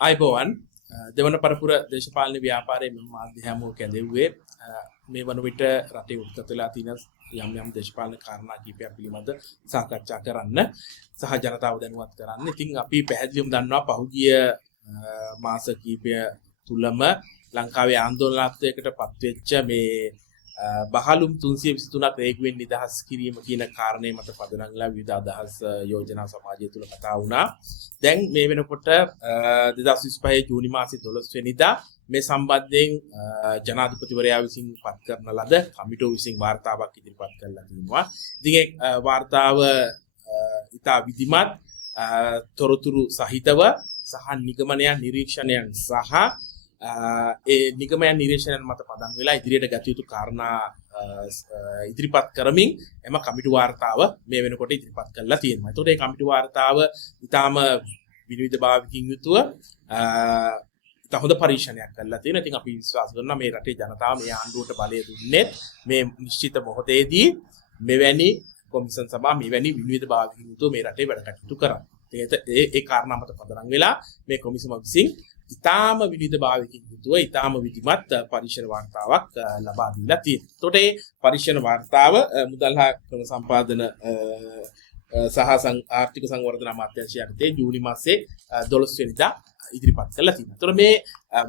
ආයිබෝවන් දෙවන පරපුර දේශපාලන ව්‍යාපාරයේ මම මාධ්‍ය හැමෝම කැඳෙව්වේ මේ වන විට රටේ උද්ගත වෙලා තියෙන යම් දේශපාලන කාරණා කිහිපයක් පිළිබඳ සාකච්ඡා කරන්න සහ ජනතාව දැනුවත් කරන්න. ඉතින් අපි පැහැදිලිවම දන්නවා පහුගිය මාස කිහිපය තුලම ලංකාවේ ආందోලනාත්මකයකට පත්වෙච්ච මේ බහලුම් 323ක් රේගුවෙන් නිදහස් කිරීම කියන කාරණේ මත පදනම් වෙලා විවිධ අදහස් යෝජනා සමාජය තුල කතා වුණා. දැන් මේ වෙනකොට 2025 ජූනි මාසයේ 12 වෙනිදා මේ සම්බන්ධයෙන් ජනාධිපතිවරයා විසින් පත් කරන ලද කමිටුව විසින් වාර්තාවක් ඉදිරිපත් කරලා තිනවා. ඉතින් ඒ වාර්තාව ඉතා විධිමත් තොරතුරු සහිතව සහ නිගමනයන් නිරීක්ෂණයන් සහ ඒ නිගමනයන් නිරීක්ෂණයන් මත පදන් වෙලා ඉදිරියට ගත යුතු කාරණා ඉදිරිපත් කරමින් එම කමිටු වාර්තාව මේ වෙනකොට ඉදිරිපත් කරලා තියෙනවා. ඒතකොට මේ කමිටු වාර්තාව ඊටාම විවිධභාවිකින් යුතුව ඉතා හොඳ පරීක්ෂණයක් කරලා තියෙනවා. ඉතින් අපි විශ්වාස කරනවා මේ රටේ ජනතාව මේ ආණ්ඩුවට බලය දුන්නේ මේ නිශ්චිත මොහොතේදී මෙවැනි කොමිෂන් සභා මෙවැනි විවිධභාවිකින් යුතුව මේ රටේ වැඩ කටයුතු කරනවා. ඒ කාරණා මත පදනම් වෙලා මේ කොමිසම විසින් ඉතාම විවිධභාවයකින් යුතුව ඉතාම විධිමත් පරීක්ෂණ වාර්තාවක් ලබා දීලා තියෙනවා. එතකොට මේ පරීක්ෂණ වාර්තාව මුදල් හා ක්‍රම සම්පාදන සහ ආර්ථික සංවර්ධන අමාත්‍යාංශය යටතේ ජූනි මාසයේ 12 වෙනිදා ඉදිරිපත් කළා තියෙනවා. එතකොට මේ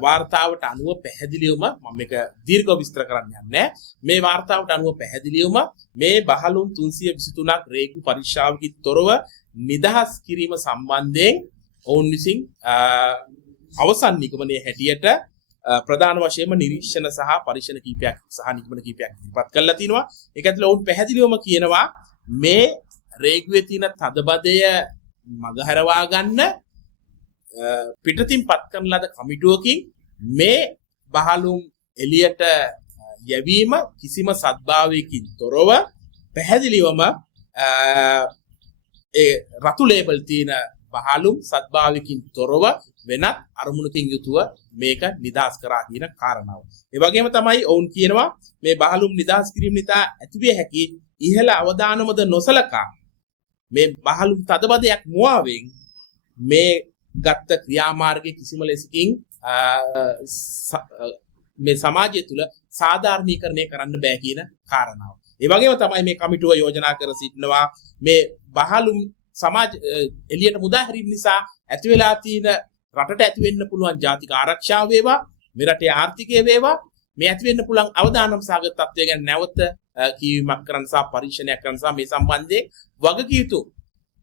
වාර්තාවට අනුව පැහැදිලිවම මම මේක දීර්ඝව විස්තර කරන්න යන්නේ. මේ වාර්තාවට අනුව පැහැදිලිවම මේ බහලුම් 323ක් රේගු පරීක්ෂාවකින් තොරව නිදහස් කිරීම සම්බන්ධයෙන් ඔවුන් විසින් අවසන් නිගමනයේ හැටියට ප්‍රධාන වශයෙන්ම නිරීක්ෂණ සහ පරීක්ෂණ කීපයක් සහ නිගමන කීපයක් ඉදිරිපත් කරලා තිනවා. ඒක ඇතුළේ ඔවුන් පැහැදිලිවම කියනවා මේ රේගුවේ තියෙන තදබදය මගහරවා ගන්න පිටතින් පත් කරන ලද කමිටුවකින් මේ බහලුම් එළියට යැවීම කිසිම සත්භාවයකින් තොරව පැහැදිලිවම ඒ රතු ලේබල් තියෙන බහලුම් සත්භාවයකින් තොරව වෙනත් අරමුණකින් යුතුව මේක නිදහස් කරා කියන කාරණාව. ඒ වගේම තමයි ඔවුන් කියනවා මේ බහලුම් නිදහස් කිරීම නිසා ඇතිවිය හැකි ඉහළ අවදානමද නොසලකා මේ බහලුම් තදබදයක් මුවාවෙන් මේ ගත්ත ක්‍රියාමාර්ගයේ කිසිම ලෙසකින් මේ සමාජය තුළ සාධාරණීකරණය කරන්න බෑ කියන කාරණාව. ඒ වගේම තමයි මේ කමිටුව යෝජනා කර සිටිනවා මේ බහලුම් සමාජ එළියට මුදා හැරීම නිසා ඇති වෙලා තියෙන රටට ඇති වෙන්න පුළුවන් ජාතික ආරක්ෂාව වේවා මේ රටේ ආර්ථිකය වේවා මේ ඇති වෙන්න පුළුවන් අවදානම් සාගත තත්ත්වය ගැන නැවත කියවීමක් කරන්න සහ පරීක්ෂණයක් කරන්න සහ මේ සම්බන්ධයෙන් වගකිය යුතු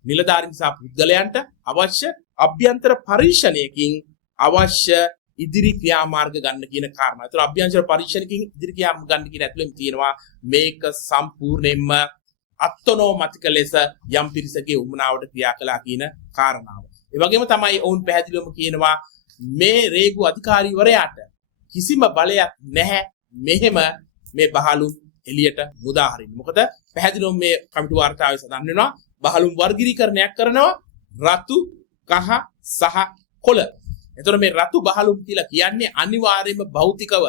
නිලධාරීන් සහ පුද්ගලයන්ට අවශ්‍ය අභ්‍යන්තර පරීක්ෂණයකින් අවශ්‍ය ඉදිරි ක්‍රියාමාර්ග ගන්න කියන කාරණා. ඒතර අභ්‍යන්තර පරීක්ෂණකින් ඉදිරි ක්‍රියාමාර්ග ගන්න කියන ඇතුළෙම තියෙනවා මේක සම්පූර්ණයෙන්ම අත්නෝමතික ලෙස යම් පිරිසකගේ උමනාවට ක්‍රියා කළා කියන කාරණාව. ඒ වගේම තමයි ඔවුන් පැහැදිලිවම කියනවා මේ රේගු අධිකාරීවරයාට කිසිම බලයක් නැහැ මෙහෙම මේ බහලුම් එළියට මුදා හරින්න. මොකද පැහැදිලිවම මේ කමිටු වාර්තාවේ සඳහන් වෙනවා බහලුම් වර්ගීකරණයක් කරනවා රතු, කහ සහ කොළ. එතකොට මේ රතු බහලුම් කියලා කියන්නේ අනිවාර්යයෙන්ම භෞතිකව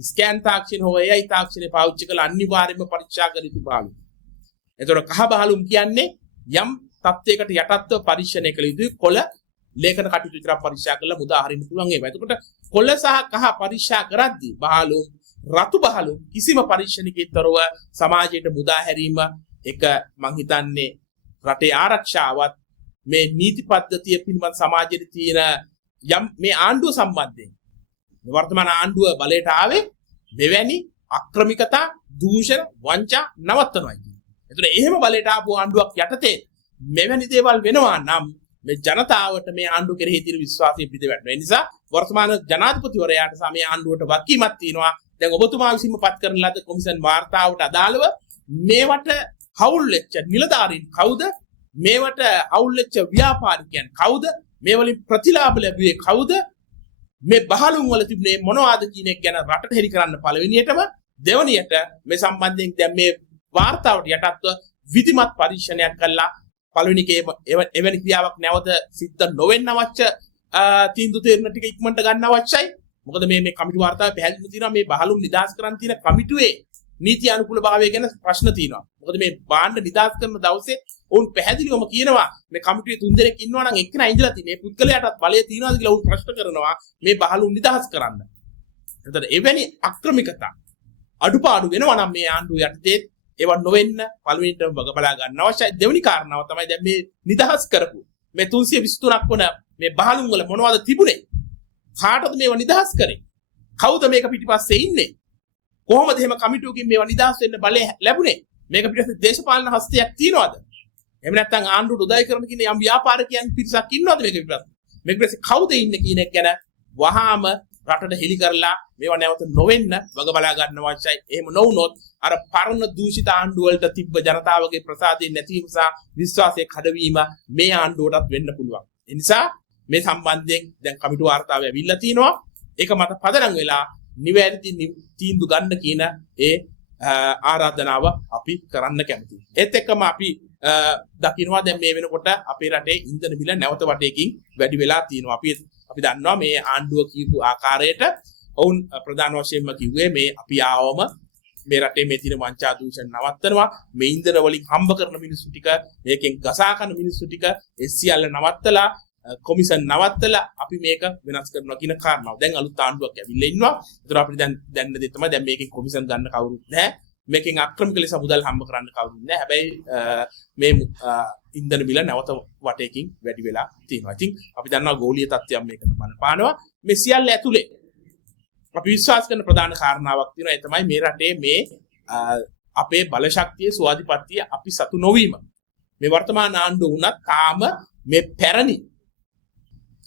ස්කෑන් තාක්ෂණ හෝ AI තාක්ෂණය පාවිච්චි කරලා අනිවාර්යයෙන්ම පරීක්ෂා කළ යුතු භාගය. එතකොට කහ බහලුම් කියන්නේ යම් තත්ත්වයකට යටත්ව පරීක්ෂණය කළ යුතු කොළ ලේඛන කටයුතු විතරක් පරීක්ෂා කරලා මුදා හරින්න පුළුවන් ඒවා. එතකොට කොළ සහ කහ පරීක්ෂා කරද්දී බහලුම් රතු බහලුම් කිසිම පරීක්ෂණයකින්තරව සමාජයට මුදා හැරීම එක මං හිතන්නේ රටේ ආරක්ෂාවත් මේ නීති පද්ධතිය පිළිබඳ සමාජයේ තියෙන යම් මේ ආණ්ඩුව සම්බන්ධයෙන් වර්තමාන ආණ්ඩුව බලයට ආවේ මෙවැනි අක්‍රමිකතා දූෂණ වංචා නවත්තනවා කියන්නේ. එතකොට එහෙම බලයට ආපු ආණ්ඩුවක් යටතේ මෙවැනි දේවල් වෙනවා නම් මේ ජනතාවට මේ ආණ්ඩුව කෙරෙහි තියෙන විශ්වාසය පිට වැටෙනවා. ඒ නිසා වර්තමාන ජනාධිපතිවරයාට සහ මේ ආණ්ඩුවට වගකීමක් තියෙනවා. දැන් ඔබතුමා විසින්ම පත් කරන ලද කොමිෂන් වාර්තාවට අදාළව මේවට හවුල් වෙච්ච නිලධාරීන් කවුද? මේවට හවුල් වෙච්ච ව්‍යාපාරිකයන් කවුද? මේ වලින් ප්‍රතිලාභ ලැබුවේ කවුද? මේ බහලුම් වල තිබුණේ මොනවාද කියන එක ගැන රටට හෙළි කරන්න පළවෙනියටම දෙවනියට මේ සම්බන්ධයෙන් දැන් මේ වාර්තාවට යටත්ව විධිමත් පරීක්ෂණයක් කළා පළවෙනිකේ එවැනි ක්‍රියාවක් නැවත සිද්ධ නොවෙන්න අවශ්‍ය තීන්දුව තීරණ ටික ඉක්මනට ගන්න අවශ්‍යයි. මොකද මේ කමිටු වාර්තාවේ පැහැදිලිව තියෙනවා මේ බහලුම් නිදහස් කරන් තියෙන කමිටුවේ නීති අනුකූල භාවය ගැන ප්‍රශ්න තියෙනවා. මොකද මේ බාණ්ඩ නිදාස් කරන දවසේ උන් පැහැදිලිවම කියනවා මේ කමිටුවේ 3 දෙනෙක් ඉන්නවා නම් එක්කෙනා ඉඳලා තියෙන මේ පුද්ගලයාටත් බලය තියෙනවාද කියලා උන් ප්‍රශ්න කරනවා මේ බහලුන් නිදාස් කරන්න. එතකොට එවැනි අක්‍රමිකතා අඩුපාඩු වෙනවා නම් මේ ආණ්ඩුව යටතේ ඒව නොවෙන්න පළවෙනිටම වග බලා ගන්න අවශ්‍යයි. දෙවෙනි කාරණාව තමයි දැන් මේ නිදහස් කරපු මේ 323ක් වන මේ බහලුන් වල මොනවද තිබුණේ? කාටද මේව නිදහස් කරේ? කවුද මේක පිටිපස්සේ ඉන්නේ? කොහොමද එහෙම කමිටුවකින් මේව නිදහස් වෙන්න බලය ලැබුණේ? මේක පිටිපස්සේ දේශපාලන හස්තයක් තියනවද? එහෙම නැත්නම් ආණ්ඩුවට උදයි කරන කියන යම් ව්‍යාපාරිකයන් පිරිසක් ඉන්නවද මේක පිටිපස්සේ? මේක පිටිපස්සේ කවුද ඉන්නේ කියන එක ගැන වහාම රටට හෙලි කරලා මේවා නැවත නොවෙන්න වග බලා ගන්න අවශ්‍යයි. එහෙම නොවුනොත් අර පරණ දූෂිත ආණ්ඩු වලට තිබ්බ ජනතාවගේ ප්‍රසාදය නැතිවීම සහ විශ්වාසයේ කඩවීම මේ ආණ්ඩුවටත් වෙන්න පුළුවන්. ඒ නිසා මේ සම්බන්ධයෙන් දැන් කමිටු වාර්තාව ඇවිල්ලා තිනවා. ඒක මත පදනම් වෙලා නිවැරදි තීන්දුව ගන්න කියන ඒ ආරාධනාව අපි කරන්න කැමතියි. ඒත් එක්කම අපි දකින්නවා දැන් මේ වෙනකොට අපේ රටේ ඉන්ධන මිල නැවත වටේකින් වැඩි වෙලා තියෙනවා. අපි දන්නවා මේ ආණ්ඩුව කියපු ආකාරයට ඔවුන් ප්‍රධාන වශයෙන්ම කිව්වේ මේ අපි ආවම මේ රටේ මේ තියෙන වංචා දූෂණ නවත්තනවා. මේ ඉන්ධන වලින් හම්බ කරන මිනිස්සු ටික මේකෙන් ගසා කන මිනිස්සු ටික සියල්ල නවත්තලා කොමිෂන් නවත්තලා අපි මේක වෙනස් කරනවා කියන කාරණාව. දැන් අලුත් ආණ්ඩුවක් ඇවිල්ලා ඉන්නවා. ඒතර අපිට දැන් දේ තමයි දැන් මේකෙන් කොමිෂන් ගන්න කවුරුත් නැහැ. මේකෙන් අක්‍රමික ලෙස මුදල් හම්බ කරන්න කවුරුත් නැහැ. හැබැයි මේ ඉන්ධන මිල නැවත වටේකින් වැඩි වෙලා තියෙනවා. ඉතින් අපි දන්නවා ගෝලීය තත්ත්වයන් මේකට බලපානවා. මේ සියල්ල ඇතුලේ අපි විශ්වාස කරන ප්‍රධාන කාරණාවක් තියෙනවා. ඒ තමයි මේ රටේ මේ අපේ බල ශක්තිය ස්වාධිපත්‍ය අපි සතු නොවීම. මේ වර්තමාන ආණ්ඩුව වුණත් තාම මේ පැරණි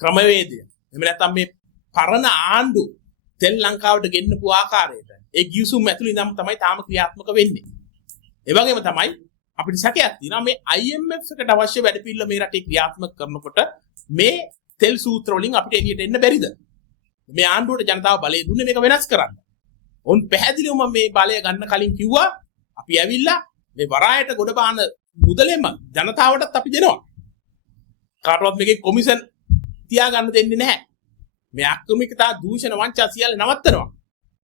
ක්‍රමවේදය එහෙම නැත්නම් මේ පරණ ආණ්ඩු තෙල් ලංකාවට ගෙන්නපු ආකාරයට ඒ ගිවිසුම් ඇතුළේ ඉඳන් තමයි තාම ක්‍රියාත්මක වෙන්නේ. ඒ වගේම තමයි අපිට සැකයක් තියෙනවා මේ IMF එකට අවශ්‍ය වැඩපිළිවෙල මේ රටේ ක්‍රියාත්මක කරනකොට මේ තෙල් සූත්‍ර වලින් අපිට එළියට එන්න බැරිද? මේ ආණ්ඩුවට ජනතාව බලය දුන්නේ මේක වෙනස් කරන්න. උන් පැහැදිලිවම මේ බලය ගන්න කලින් කිව්වා අපි ඇවිල්ලා මේ වරායට ගොඩ බාන මුදලෙම ජනතාවටත් අපි දෙනවා. කාටවත් මේකේ කොමිෂන් තියාගන්න දෙන්නේ නැහැ. මේ අක්‍රමිකතා දූෂණ වංචා සියල්ල නවත්තනවා.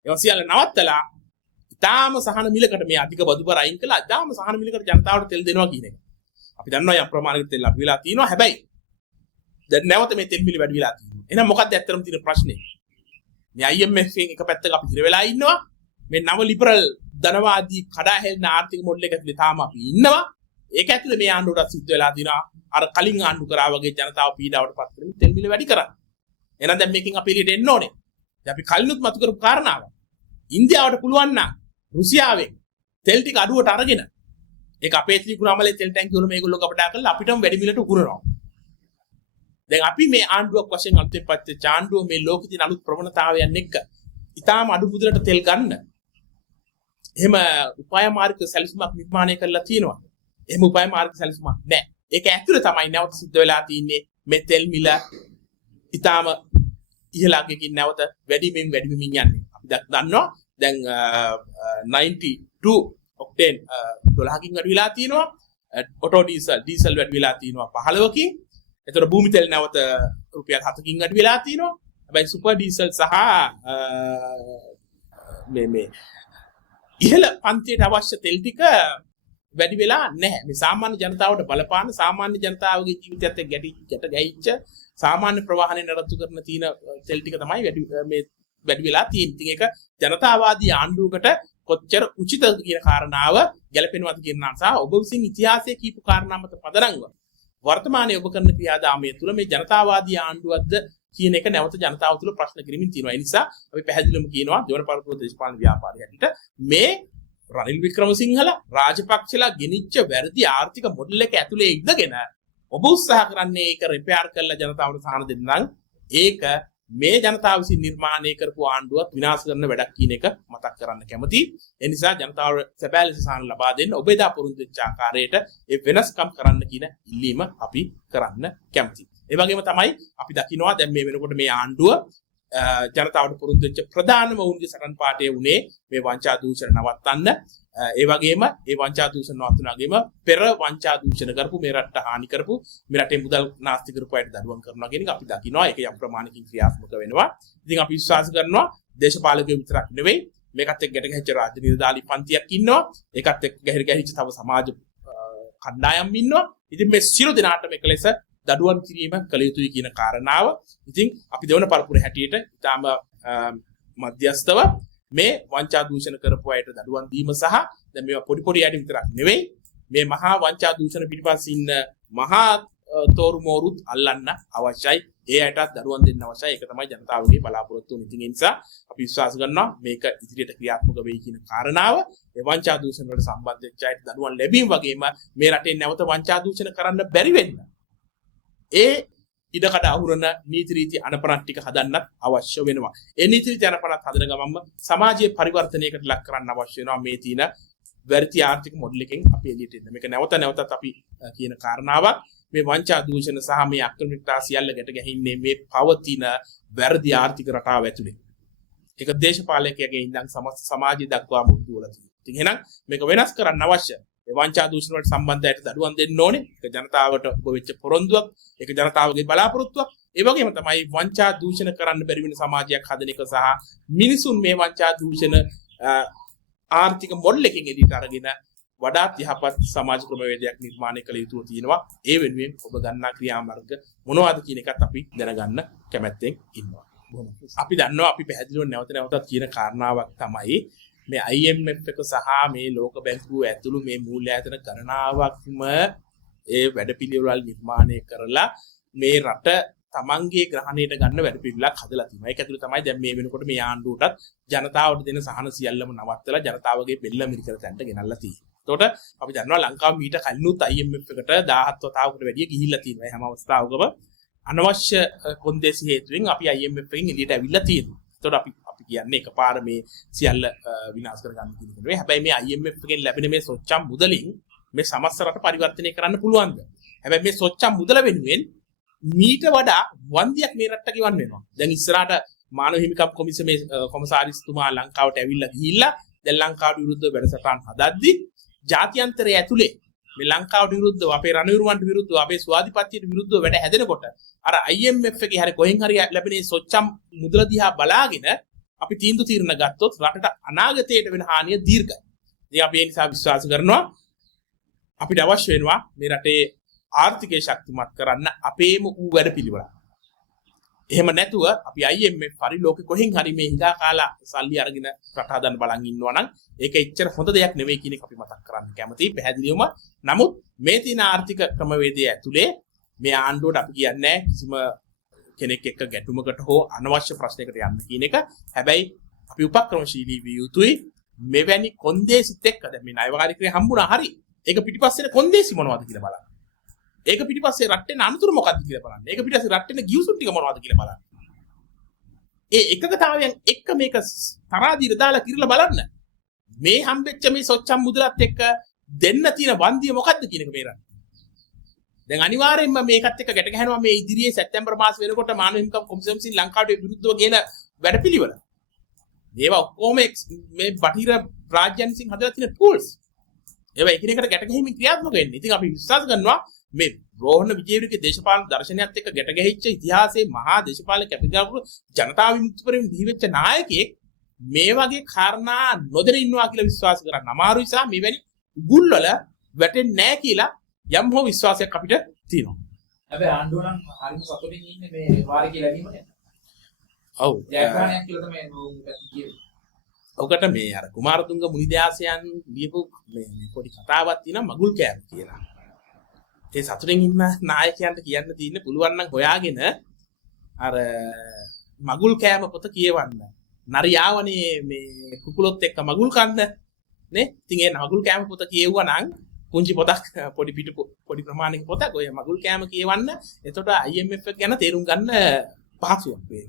ඒවා සියල්ල නවත්තලා ඊටාම සහන මිලකට මේ අධික බදුබර අයින් කළා. ඊටාම සහන මිලකට ජනතාවට තෙල් දෙනවා කියන එක. අපි දන්නවා යම් ප්‍රමාණයකට තෙල් අපි වෙලා තියෙනවා. හැබැයි දැන් නැවත මේ තෙල් මිල වැඩි වෙලා තියෙනවා. එහෙනම් මොකක්ද ඇත්තටම තියෙන ප්‍රශ්නේ? මේ IMF එකෙන් එක පැත්තක අපි ඉතිර වෙලා ඉන්නවා. මේ නව ලිබරල් ධනවාදී කඩාහැලෙන ආර්ථික මොඩල් එක ඇතුලේ තාම අපි ඉන්නවා. ඒක ඇතුලේ මේ ආණ්ඩුවට සිද්ධ වෙලා දිනවා අර කලින් ආණ්ඩු කරා වගේ ජනතාව පීඩාවට පත් කරමින් තෙල් මිල වැඩි කරා. එහෙනම් දැන් මේකෙන් අපි එළියට එන්න ඕනේ. දැන් අපි කලිනුත් මතු කරපු කාරණාව. ඉන්දියාවට පුළුවන් නම් රුසියාවෙන් තෙල් ටික අඩුවට අරගෙන ඒක අපේ ත්‍රිකුණාමලේ තෙල් ටැංකිය වල මේගොල්ලෝ කපඩා කරලා අපිටම වැඩි මිලට උගුරනවා. දැන් අපි මේ ආණ්ඩුවක් වශයෙන් අලුතෙන් පත් ආණ්ඩුව මේ ලෝකෙ තියෙන අලුත් ප්‍රවණතාවයන් එක්ක ඊටාම අඩු මුදලට තෙල් ගන්න එහෙම උපාය මාර්ග සැලසුමක් නිර්මාණය කරලා තියෙනවා. එහෙම උපාය මාර්ග සැලසුමක් නැහැ. ඒක ඇතුළේ තමයි නැවත සිද්ධ වෙලා තියෙන්නේ මේ තෙල් මිල ඊටාම ඉහළකින් නැවත වැඩිමින් යන්නේ. අපි දන්නවා දැන් 92 ඔක්ටේන් 12කින් වැඩි වෙලා තියෙනවා. ඔටෝ ඩීසල් වැඩි වෙලා තියෙනවා 15කින්. එතකොට භූමි තෙල් නැවත රුපියල් 7කින් වැඩි වෙලා තියෙනවා. හැබැයි සුපර් ඩීසල් සහ මේ ඉහළ පන්තියට අවශ්‍ය තෙල් ටික වැඩි වෙලා නැහැ. මේ සාමාන්‍ය ජනතාවට බලපාන සාමාන්‍ය ජනතාවගේ ජීවිතයත් එක්ක ගැටිච්ච සාමාන්‍ය ප්‍රවාහනය නඩත්තු කරන තියෙන තෙල් ටික තමයි වැඩි වෙලා තියෙන්නේ. ඉතින් ඒක ජනතාවාදී ආණ්ඩුවකට කොච්චර උචිතද කියන කාරණාව ගැලපෙනවද කියන නිසා ඔබ විසින් ඉතිහාසයේ කීප කාරණා මත පදනම්ව වර්තමානයේ ඔබ කරන ක්‍රියාදාමය තුළ මේ ජනතාවාදී ආණ්ඩුවක්ද කියන එක නැවත ජනතාව තුළ ප්‍රශ්න කිරීමෙන් තියෙනවා. ඒ නිසා අපි පැහැදිලිවම කියනවා දෙවන පරපුර දේශපාලන ව්‍යාපාරය හැටියට මේ රනිල් වික්‍රමසිංහලා රාජපක්ෂලා ගෙනිච්ච වැරදි ආර්ථික මොඩල් එක ඇතුලේ ඉඳගෙන ඔබ උත්සාහ කරන්නේ ඒක රිපෙයාර් කරලා ජනතාවට සාහන දෙන්න නම් ඒක මේ ජනතාව විසින් නිර්මාණය කරපු ආණ්ඩුවත් විනාශ කරන වැඩක් කියන එක මතක් කරන්න කැමතියි. ඒ නිසා ජනතාවට සැබෑ ලෙස සාහන ලබා දෙන්න ඔබ එදා පුරුදු වෙච්ච ආකාරයට ඒ වෙනස්කම් කරන්න කියන ඉල්ලීම අපි කරන්න කැමතියි. ඒ වගේම තමයි අපි දකිනවා දැන් මේ වෙනකොට මේ ආණ්ඩුව ජනතාවට පුරුදු වෙච්ච ප්‍රධානම වුන්ගේ සටන් පාඨය උනේ මේ වංචා දූෂණ නවත්තන්න. ඒ වගේම ඒ වංචා දූෂණ නවත්තන වගේම පෙර වංචා දූෂණ කරපු මේ රටට හානි කරපු මේ රටේ මුදල් නාස්ති කරපු අයට දඩුවම් කරනවා කියන එක අපි දකිනවා. ඒක යම් ප්‍රමාණයකින් ක්‍රියාත්මක වෙනවා. ඉතින් අපි විශ්වාස කරනවා දේශපාලකයෝ විතරක් නෙවෙයි මේකත් එක්ක ගැට ගැහිච්ච රාජ්‍ය නිලධාරී පන්තියක් ඉන්නවා. ඒකත් එක්ක ගැහිච්ච තව සමාජ කණ්ඩායම් ඉන්නවා. ඉතින් මේ සියලු දෙනාට මේක ලෙස දඩුවම් කිරීම කළ යුතුයි කියන කාරණාව. ඉතින් අපි දෙවන පරපුර හැටියට ඊටාම මධ්‍යස්තව මේ වංචා දූෂණ කරපු අයට දඩුවම් දීම සහ දැන් මේවා පොඩි අයට විතරක් නෙවෙයි මේ මහා වංචා දූෂණ පිටිපස්ස ඉන්න මහා තෝරු මෝරුත් අල්ලන්න අවශ්‍යයි. ඒ අයටත් දඩුවම් දෙන්න අවශ්‍යයි. ඒක තමයි ජනතාවගේ බලාපොරොත්තු වෙන. ඉතින් ඒ නිසා අපි විශ්වාස කරනවා මේක ඉදිරියට ක්‍රියාත්මක වෙයි කියන කාරණාව. මේ වංචා දූෂණ වලට සම්බන්ධ වෙච්ච අයට දඩුවම් ලැබීම වගේම මේ රටේ නැවත වංචා දූෂණ කරන්න බැරි වෙන්න ඒ ඉඩකඩ අහුරන නීති රීති අනපනත් ටික හදන්නත් අවශ්‍ය වෙනවා. ඒ නීති රීති අනපනත් හදන ගමන්ම සමාජයේ පරිවර්තනයකට ලක් කරන්න අවශ්‍ය වෙනවා මේ තියෙන වැරදි ආර්ථික මොඩල් එකෙන් අපි එළියට එන්න. මේක නැවතත් අපි කියන කාරණාවක්. මේ වංචා දූෂණ සහ මේ අක්‍රමිකතා සියල්ල ගැට ගැහින්නේ මේ පවතින වැරදි ආර්ථික රටාව ඇතුලේ. ඒක දේශපාලකයාගේ ඉඳන් සමාජය දක්වා මුදු වල තියෙනවා. ඉතින් එහෙනම් මේක වෙනස් කරන්න අවශ්‍ය. මේ වංචා දූෂණ වලට සම්බන්ධයට දඩුවම් දෙන්න ඕනේ. ඒක ජනතාවට ඔබ වෙච්ච පොරොන්දුවක්. ඒක ජනතාවගේ බලාපොරොත්තුවක්. ඒ වගේම තමයි වංචා දූෂණ කරන්න බැරි වෙන සමාජයක් හදන එක සහ මිනිසුන් මේ වංචා දූෂණ ආර්ථික මොඩල් එකකින් එළියට අරගෙන වඩාත් යහපත් සමාජ ක්‍රමවේදයක් නිර්මාණය කළ යුතු තියෙනවා. ඒ වෙනුවෙන් ඔබ ගන්නා ක්‍රියාමාර්ග මොනවද කියන එකත් අපි දැනගන්න කැමැත්තෙන් ඉන්නවා. අපි දන්නවා අපි පැහැදිලිව නැවතත් කියන කාරණාවක් තමයි මේ IMF එක සහ මේ ලෝක බැංකුව ඇතුළු මේ මූල්‍ය ආයතන ගණනාවක්ම ඒ වැඩපිළිවෙළ නිර්මාණය කරලා මේ රට තමන්ගේ ග්‍රහණයට ගන්න වැඩපිළිවෙලක් හදලා තියෙනවා. ඒක ඇතුළේ තමයි දැන් මේ වෙනකොට මේ ආණ්ඩුවටත් ජනතාවට දෙන සහන සියල්ලම නවත්තලා ජනතාවගේ බෙල්ල මිරිකල තැනට ගෙනල්ලා තියෙනවා. එතකොට අපි දන්නවා ලංකාව මීට කලිනුත් IMF එකට 17 වතාවකට වැඩිය ගිහිල්ලා තියෙනවා. හැම අවස්ථාවකම අනවශ්‍ය කොන්දේසි හේතුවෙන් අපි IMF එකෙන් එළියට ඇවිල්ලා තියෙනවා. එතකොට අපි කියන්නේ එකපාර මේ සියල්ල විනාශ කරගන්න කියන එක නෙවෙයි. හැබැයි මේ IMF එකෙන් ලැබෙන මේ සොච්චම් මුදලින් මේ සමස්ත රට පරිවර්තනය කරන්න පුළුවන්ද? හැබැයි මේ සොච්චම් මුදල වෙනුවෙන් මීට වඩා වන්දියක් මේ රටට ගෙවන්න වෙනවා. දැන් ඉස්සරහට මානව හිමිකම් කොමිසමේ කොමසාරිස්තුමා ලංකාවට ඇවිල්ලා ගිහිල්ලා දැන් ලංකාවට විරුද්ධව වැඩසටහන් හදද්දී ජාත්‍යන්තරය ඇතුලේ මේ ලංකාවට විරුද්ධව අපේ රණවිරුවන්ට විරුද්ධව අපේ ස්වාධිපත්‍යයට විරුද්ධව වැඩ හැදෙනකොට අර IMF එකේ හරි කොහෙන් හරි ලැබෙන සොච්චම් මුදල දිහා බලාගෙන අපි තීරණ ගත්තොත් රටට අනාගතයට වෙන හානිය දීර්ඝයි. ඉතින් අපි ඒ නිසා විශ්වාස කරනවා අපිට අවශ්‍ය වෙනවා මේ රටේ ආර්ථිකය ශක්තිමත් කරන්න අපේම ඌ වැඩපිළිවෙල. එහෙම නැතුව අපි IMF පරිලෝකෙ කොහෙන් හරි මේ හිඟා කාලා සල්ලි අරගෙන රට හදන්න බලන් ඉන්නවා නම් ඒක එච්චර හොඳ දෙයක් නෙවෙයි කියන එක අපි මතක් කරන්න කැමතියි පැහැදිලිවම. නමුත් මේ තියෙන ආර්ථික ක්‍රමවේදය ඇතුලේ මේ ආණ්ඩුවට අපි කියන්නේ කිසිම කෙනෙක් එක්ක ගැටුමකට හෝ අනවශ්‍ය ප්‍රශ්නයකට යන්න කියන එක. හැබැයි අපි උපක්‍රමශීලී විය යුතුයි. මෙවැනි කොන්දේසිත් එක්ක දැන් මේ ණයවාරිකේ හම්බුණා හරි. ඒක පිටිපස්සේ කොන්දේසි මොනවද කියලා බලන්න. ඒක පිටිපස්සේ රට්ටෙන අනුතුරු මොකක්ද කියලා බලන්න. ඒක පිටිපස්සේ රට්ටෙන ගිවිසුම් ටික මොනවද කියලා බලන්න. ඒ එකකතාවයන් එක්ක මේක තරාදීර දාලා කිරලා බලන්න. මේ හම්බෙච්ච මේ සොච්චම් මුදලත් එක්ක දෙන්න තියෙන වන්දිය මොකක්ද කියන එක මේ රට. දැන් අනිවාර්යයෙන්ම මේකත් එක්ක ගැට ගහනවා මේ ඉදිරියේ සැප්තැම්බර් මාස වෙනකොට මානව හිමිකම් කොමිසම් විසින් ලංකාවට විරුද්ධව ගේන වැඩපිළිවෙල. මේවා ඔක්කොම මේ බටහිර රාජ්‍යයන් විසින් හදලා තියෙන ටූල්ස්. ඒවා එකිනෙකට ගැට ගැහිමින් ක්‍රියාත්මක වෙන්නේ. ඉතින් අපි විශ්වාස කරනවා මේ රෝහණ විජේවීරගේ දේශපාලන දර්ශනයත් එක්ක ගැට ගැහිච්ච ඉතිහාසයේ මහා දේශපාලන කැපිටාපු ජනතා විමුක්ති පෙරමුණ දිවිච්ච නායකයෙක් මේ වගේ කාරණා නොදැන ඉන්නවා කියලා විශ්වාස කරන්න අමාරුයි. සහ මෙවැනි උගුල් වල වැටෙන්නේ නැහැ කියලා යම් හෝ විශ්වාසයක් අපිට තියෙනවා. හැබැයි ආණ්ඩුව නම් හරිම සතුටින් ඉන්නේ මේ වාරිකේ ලැබීම නේද? ඔව්. ජයග්‍රහණයක් කියලා තමයි මම කියන්නේ. ඔකට මේ අර කුමාරතුංග මුනිදාසයන් ලියපු මේ පොඩි කතාවක් තියෙනවා මගුල් කෑම කියලා. ඒ සතුටින් ඉන්න නායකයන්ට කියන්න තියෙන්නේ පුළුවන් නම් හොයාගෙන අර මගුල් කෑම පොත කියවන්න. නරියාවනේ මේ කුකුලොත් එක්ක මගුල් කන්න නේ. ඉතින් ඒ මගුල් කෑම පොත කියවුවා නම් පුංචි පොතක් පොඩි ප්‍රමාණයක පොතක් ඔය මගුල් කෑම කියවන්න. එතකොට IMF එක ගැන තේරුම් ගන්න පහසුවක් වෙයි.